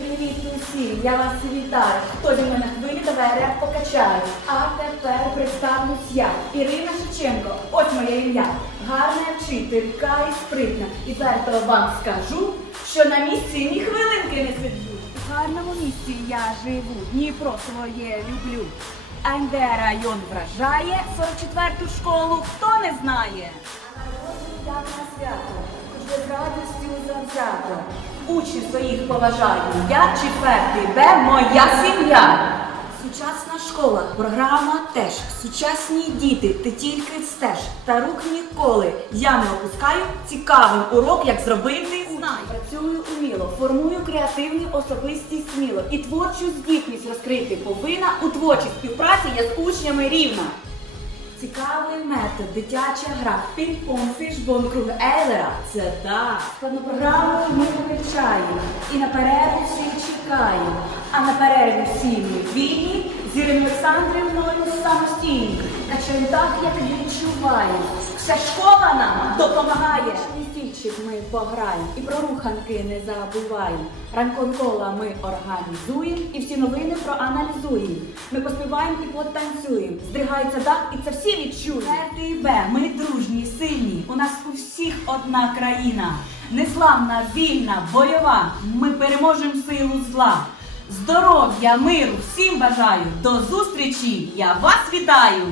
Привіт усі! Я вас вітаю! Хто зі мене хвилі, давай реп покачаю. А тепер представлюсь я. Ірина Шевченко, ось моє ім'я. Гарна вчителька і спритна. І твердо вам скажу, що на місці ні хвилинки не сиджу. В гарному місці я живу, Дніпро своє люблю. А де район вражає 44-ту школу, хто не знає. А народження на свято, хоч без радістю завзято. Учнів своїх поважаю, я четвертий Б, моя сім'я. Сучасна школа, програма теж. Сучасні діти, ти тільки стеж. Та рук ніколи я не опускаю. Цікавий урок, як зробити, знаю. Працюю уміло, формую креативні особистість сміло. І творчу здібність розкрити повинна. У творчій співпраці я з учнями рівна. Цікавий метод, дитяча гра, пінг-понг, фішбон, круг Ейлера. Це так. Складну програму ми вивчаємо. І на перерву всі чекаємо. А на перерві всі ми вільні, Олександрівною самостійні. Наче так, як відчуваємо. Вся школа нам допомагає. Стільчик ми пограємо і про руханки не забуваємо. Ранконкола ми організуємо і всі новини проаналізуємо. Ми поспіваємо і потанцюємо. Здригається дах, і це всі відчують. Четвертий ми дружні, сильні. У нас у всіх одна країна. Неславна, вільна, бойова. Ми переможемо силу зла. Здоров'я, миру всім бажаю. До зустрічі! Я вас вітаю!